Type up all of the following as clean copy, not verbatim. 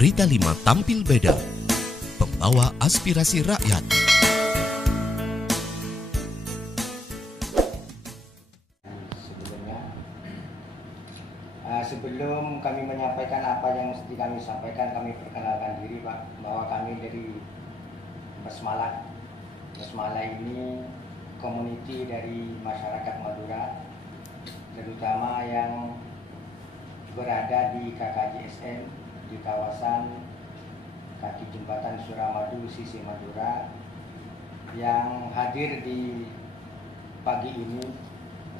Berita 5 tampil beda, pembawa aspirasi rakyat. Sebelum kami menyampaikan apa yang mesti kami sampaikan, kami perkenalkan diri Pak, bahwa kami dari Basmalah. Basmalah ini komuniti dari masyarakat Madura, terutama yang berada di KKJSM di kawasan kaki jembatan Suramadu, sisi Madura. Yang hadir di pagi ini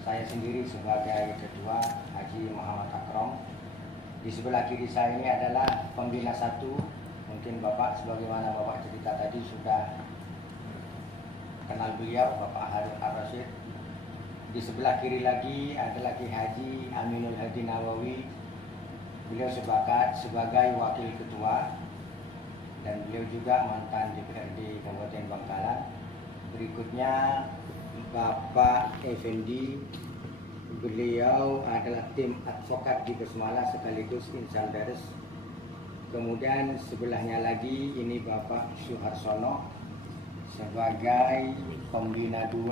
saya sendiri sebagai Ketua Haji Muhammad Akrom. Di sebelah kiri saya ini adalah Pembina 1. Mungkin Bapak, sebagaimana Bapak cerita tadi, sudah kenal beliau, Bapak Harun Ar-Rasyid. Di sebelah kiri lagi adalah Ki Haji Aminul Hadi Nawawi. Beliau sebagai Wakil Ketua, dan beliau juga mantan DPRD Kabupaten Bangkalan. Berikutnya Bapak Effendi, beliau adalah tim advokat di Basmalah sekaligus insan pers. Kemudian sebelahnya lagi ini Bapak Suharsono sebagai Pembina 2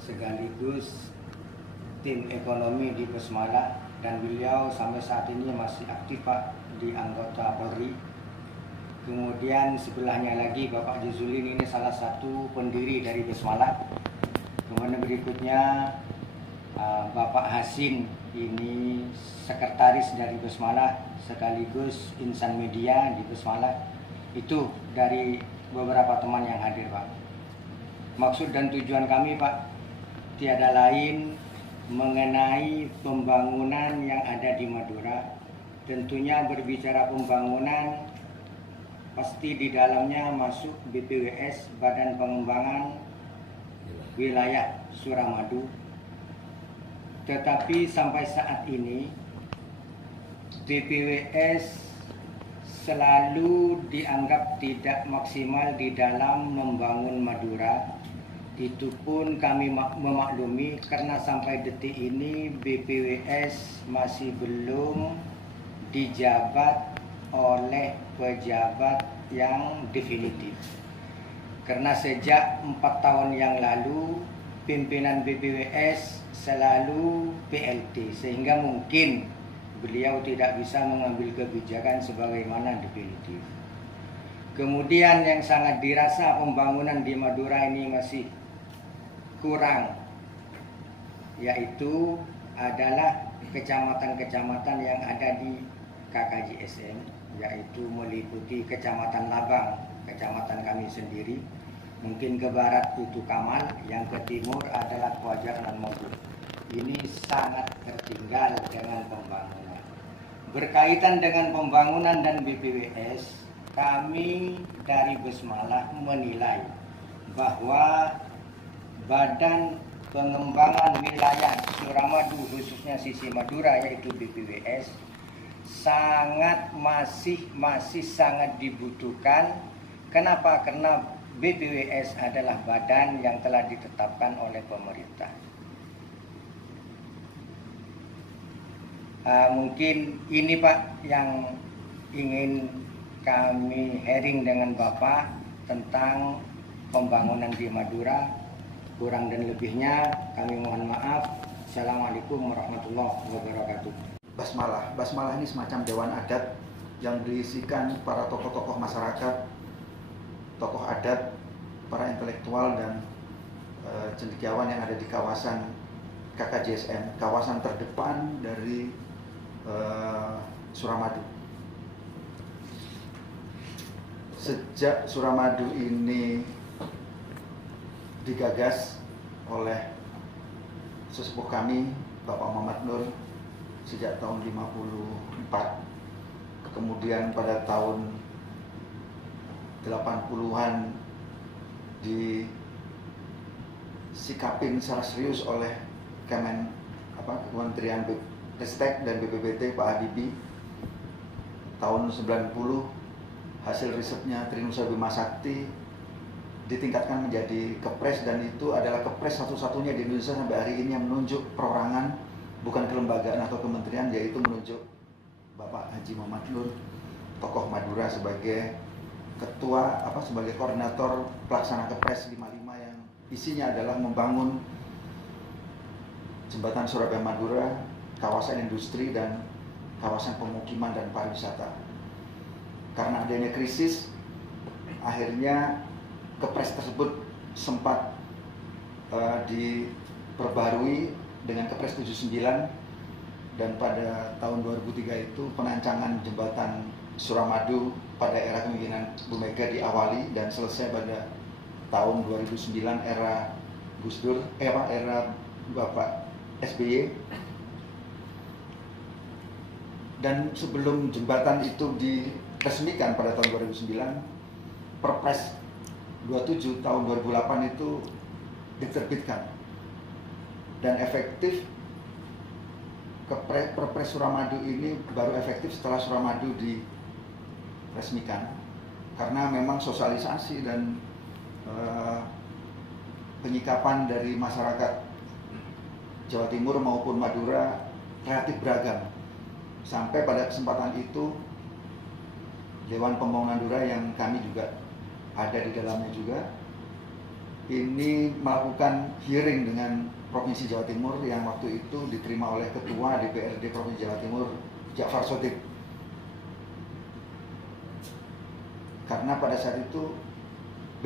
sekaligus tim ekonomi di Basmalah, dan beliau sampai saat ini masih aktif Pak di anggota Polri. Kemudian sebelahnya lagi Bapak Jazulin, ini salah satu pendiri dari Basmalah. Kemudian berikutnya Bapak Hasin, ini sekretaris dari Basmalah sekaligus insan media di Basmalah. Itu dari beberapa teman yang hadir Pak. Maksud dan tujuan kami Pak tiada lain mengenai pembangunan yang ada di Madura. Tentunya berbicara pembangunan, pasti di dalamnya masuk BPWS, Badan Pengembangan Wilayah Suramadu. Tetapi sampai saat ini BPWS selalu dianggap tidak maksimal di dalam membangun Madura. Itu pun kami memaklumi karena sampai detik ini BPWS masih belum dijabat oleh pejabat yang definitif. Karena sejak 4 tahun yang lalu pimpinan BPWS selalu PLT, sehingga mungkin beliau tidak bisa mengambil kebijakan sebagaimana definitif. Kemudian yang sangat dirasa pembangunan di Madura ini masih kurang, yaitu adalah kecamatan-kecamatan yang ada di KKJSM, yaitu meliputi Kecamatan Labang, kecamatan kami sendiri. Mungkin ke barat itu Kamal, yang ke timur adalah Kuajar dan Mogur. Ini sangat tertinggal dengan pembangunan. Berkaitan dengan pembangunan dan BPWS, kami dari Basmalah menilai bahwa Badan Pengembangan Wilayah Suramadu, khususnya sisi Madura, yaitu BPWS, masih sangat dibutuhkan. Kenapa? Karena BPWS adalah badan yang telah ditetapkan oleh pemerintah. Mungkin ini Pak yang ingin kami sharing dengan Bapak tentang pembangunan di Madura. Kurang dan lebihnya kami mohon maaf. Assalamualaikum warahmatullahi wabarakatuh. Basmalah ini semacam dewan adat yang berisikan para tokoh-tokoh masyarakat, tokoh adat, para intelektual dan cendekiawan yang ada di kawasan KKJSM, kawasan terdepan dari Suramadu. Sejak Suramadu ini digagas oleh sesepuh kami, Bapak Muhammad Nur, sejak tahun 54. Kemudian pada tahun 80-an disikapin secara serius oleh Kementerian Ristek dan BPPT Pak Habibie. Tahun 90 hasil risetnya Trinusa Bima Sakti ditingkatkan menjadi kepres, dan itu adalah kepres satu-satunya di Indonesia sampai hari ini yang menunjuk perorangan, bukan kelembagaan atau kementerian, yaitu menunjuk Bapak Haji Muhammad Nur tokoh Madura sebagai ketua sebagai koordinator pelaksana Kepres 55 yang isinya adalah membangun jembatan Surabaya Madura, kawasan industri dan kawasan pemukiman dan pariwisata. Karena adanya krisis, akhirnya Kepres tersebut sempat diperbarui dengan Kepres 79, dan pada tahun 2003 itu penancangan jembatan Suramadu pada era kepemimpinan Bu Mega diawali dan selesai pada tahun 2009 era Gus Dur, era Bapak SBY. Dan sebelum jembatan itu diresmikan pada tahun 2009, Perpres 27 tahun 2008 itu diterbitkan dan efektif. Perpres Suramadu ini baru efektif setelah Suramadu diresmikan, karena memang sosialisasi dan penyikapan dari masyarakat Jawa Timur maupun Madura relatif beragam. Sampai pada kesempatan itu Dewan Pembangunan Madura yang kami juga ada di dalamnya juga ini melakukan hearing dengan Provinsi Jawa Timur yang waktu itu diterima oleh Ketua DPRD Provinsi Jawa Timur Ja'far Shotib. Karena pada saat itu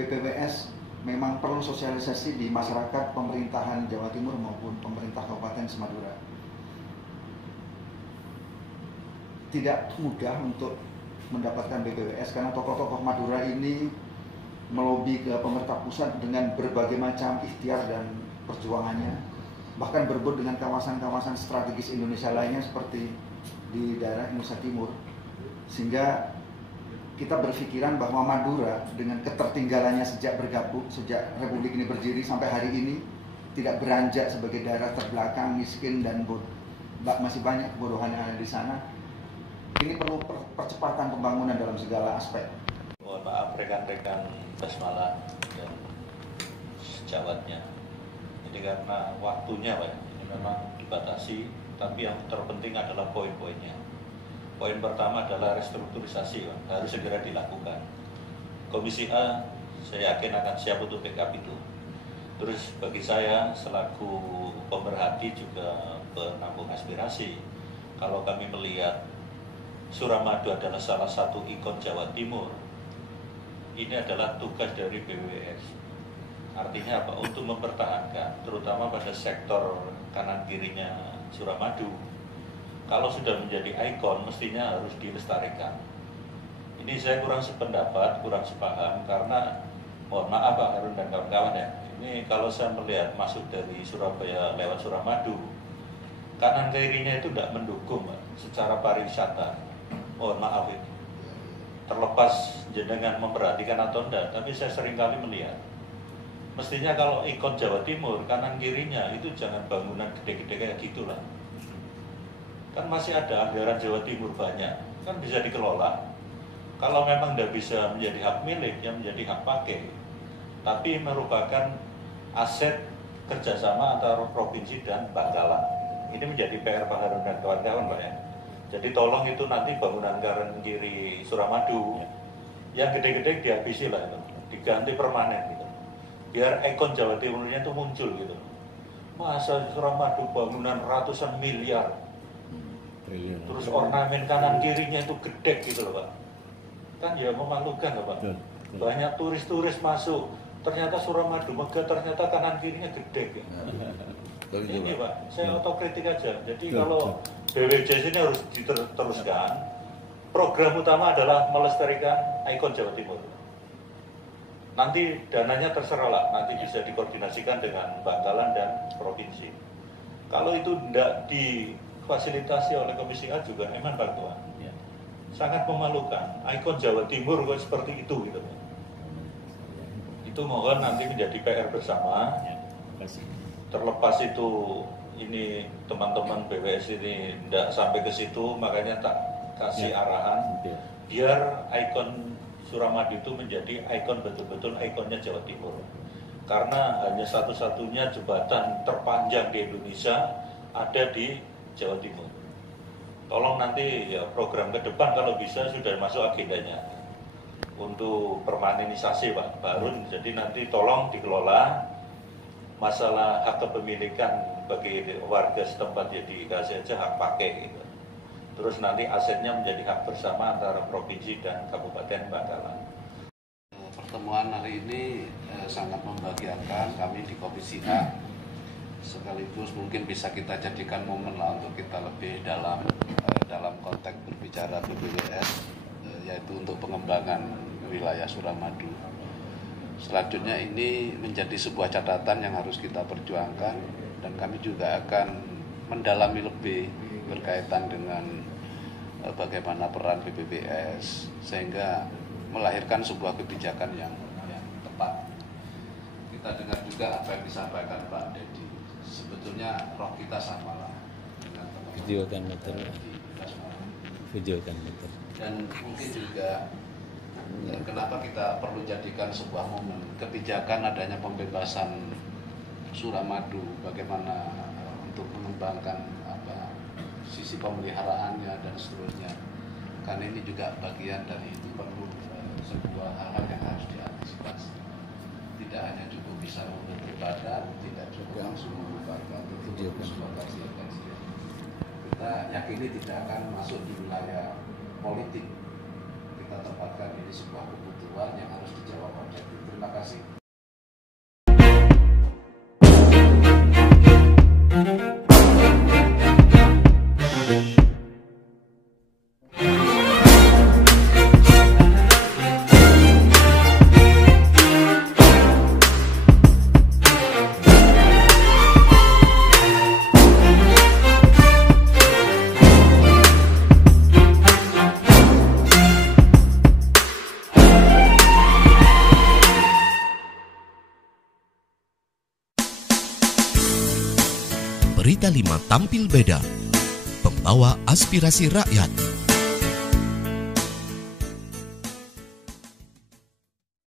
BPWS memang perlu sosialisasi di masyarakat pemerintahan Jawa Timur maupun pemerintah Kabupaten Semadura. Tidak mudah untuk mendapatkan BPWS karena tokoh-tokoh Madura ini melobi ke pemerintah pusat dengan berbagai macam ikhtiar dan perjuangannya, bahkan berebut dengan kawasan-kawasan strategis Indonesia lainnya seperti di daerah Indonesia Timur, sehingga kita berpikiran bahwa Madura dengan ketertinggalannya sejak Republik ini berdiri sampai hari ini tidak beranjak sebagai daerah terbelakang, miskin dan masih banyak kebodohan yang ada di sana. Ini perlu percepatan pembangunan dalam segala aspek. Mohon maaf rekan-rekan Basmala dan sejawatnya. Jadi karena waktunya Pak, ini memang dibatasi, tapi yang terpenting adalah poin-poinnya. Poin pertama adalah restrukturisasi, Pak, harus segera dilakukan. Komisi A, saya yakin akan siap untuk backup itu. Terus bagi saya selaku pemerhati juga penampung aspirasi, kalau kami melihat Suramadu adalah salah satu ikon Jawa Timur, ini adalah tugas dari BPWS. Artinya apa? Untuk mempertahankan, terutama pada sektor kanan kirinya Suramadu. Kalau sudah menjadi ikon, mestinya harus dilestarikan. Ini saya kurang sependapat, kurang sepaham, karena mohon maaf Pak Harun dan kawan-kawan ya. Ini kalau saya melihat masuk dari Surabaya lewat Suramadu, kanan kirinya itu tidak mendukung Pak, secara pariwisata. Mohon maaf ini. Terlepas jenengan memperhatikan atau tidak, tapi saya seringkali melihat. Mestinya kalau ikon Jawa Timur, kanan kirinya itu jangan bangunan gede-gede kayak gitulah. Kan masih ada anggaran Jawa Timur banyak, kan bisa dikelola. Kalau memang tidak bisa menjadi hak milik, yang menjadi hak pakai. Tapi merupakan aset kerjasama antara provinsi dan Bangkalan. Ini menjadi PR Pak Harun dan kawan-kawan Pak ya. Jadi tolong itu nanti bangunan kanan kiri Suramadu yang gede-gede dihabisi lah itu, diganti permanen gitu. Biar ikon Jawa Timurnya itu muncul gitu. Masa Suramadu bangunan ratusan miliar, terus ornamen kanan kirinya itu gede gitu loh Pak. Kan ya memalukan loh Pak. Banyak turis-turis masuk, ternyata Suramadu megah, ternyata kanan kirinya gede gitu. Ini Pak, saya otokritik aja. Jadi kalau BPJS ini harus diteruskan. Program utama adalah melestarikan ikon Jawa Timur. Nanti dananya terserah lah, nanti bisa dikoordinasikan dengan Bangkalan dan provinsi. Kalau itu tidak difasilitasi oleh Komisi A juga memang bantuan. Sangat memalukan. Ikon Jawa Timur kok seperti itu gitu. Itu mohon nanti menjadi PR bersama. Terlepas itu ini teman-teman BWS ini tidak sampai ke situ, makanya tak kasih arahan biar ikon Suramadu itu menjadi ikon betul-betul ikonnya Jawa Timur. Karena hanya satu-satunya jembatan terpanjang di Indonesia ada di Jawa Timur. tolong nanti ya program ke depan kalau bisa sudah masuk agendanya untuk permanenisasi Pak, baru jadi nanti tolong dikelola masalah hak kepemilikan bagi warga setempat ya dikasih aja hak pakai gitu. Terus nanti asetnya menjadi hak bersama antara provinsi dan Kabupaten Bangkalan. Pertemuan hari ini sangat membahagiakan kami di Komisi A, sekaligus mungkin bisa kita jadikan momen lah untuk kita lebih dalam konteks berbicara BPWS, yaitu untuk pengembangan wilayah Suramadu. Selanjutnya ini menjadi sebuah catatan yang harus kita perjuangkan, dan kami juga akan mendalami lebih berkaitan dengan bagaimana peran BPWS sehingga melahirkan sebuah kebijakan yang tepat. Kita dengar juga apa yang disampaikan Pak Dedi. Sebetulnya roh kita sama lah dengan teman-teman video kan betul. Dan mungkin juga kenapa kita perlu jadikan sebuah momen kebijakan adanya pembebasan Suramadu, bagaimana untuk mengembangkan sisi pemeliharaannya dan seterusnya. Karena ini juga bagian dari itu, perlu sebuah hal yang harus diantisipasi. Tidak hanya cukup bisa beribadah, tidak cukup langsung mengubarkan sebuah kajian. Kita yakini tidak akan masuk di wilayah politik. Kita tempatkan ini sebuah kebutuhan yang harus dijawab objektif. Terima kasih. Berita 5 tampil beda, membawa aspirasi rakyat.